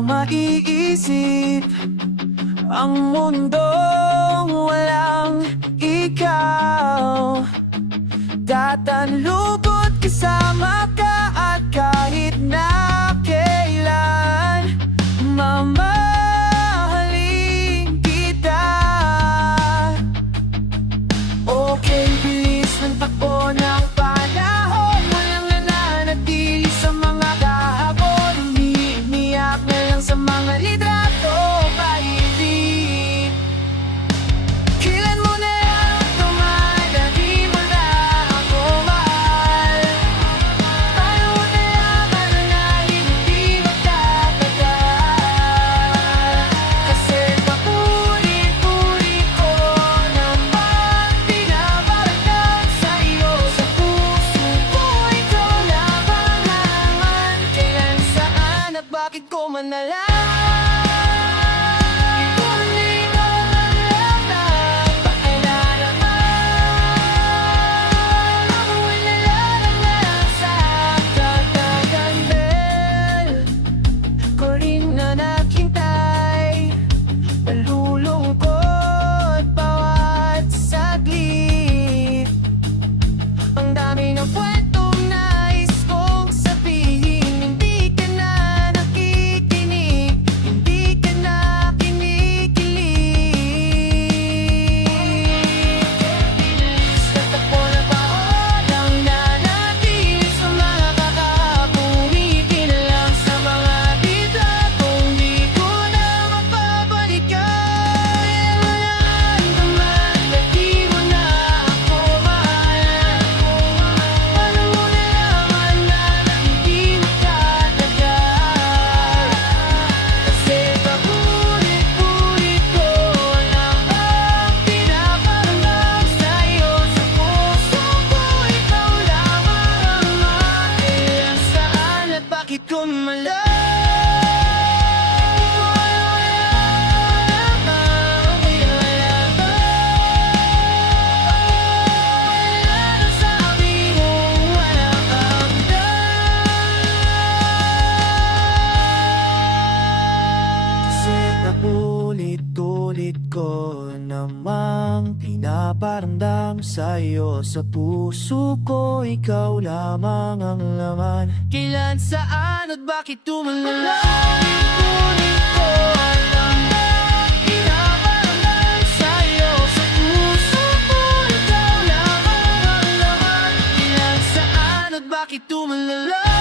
maiisip ang mundong walang ikaw. Tatanlubot kasama ka at kahit na kailan mamahalin kita. Okay, bilis ng takbo ng panahon, walang nananatili sa mga kahapon. Umiiyak na lang sa mga litrato, paibig. Kailan mo na lang tumagal, di mo na ako mahal. Paano mo nalaman na hindi magtatagal? Kasi paulit-ulit ko naman pinaparamdam sa'yo sa puso ko. Ikaw lamang naman, kailan, saan at bakit ko man alam. Nalulungkot bawat saglit. Ang dami ng kwentong nais kong sabihin. Hindi ka na nakikinig, hindi ka na kinikilig. Sa takbo ng baon ang nanatili sa mga kakapumiti na lang sa mga bida. Kung di ko na mapabalikan, bakit ko malam? Ulit-ulit ko namang pinaparamdam sa'yo sa puso ko. Ikaw lamang ang laman. Kailan, saan at bakit tumalalang? Ulit ko alam na pinaparamdam sa'yo sa puso ko. Ikaw lamang ang laman. Kailan, saan at bakit tumalalang?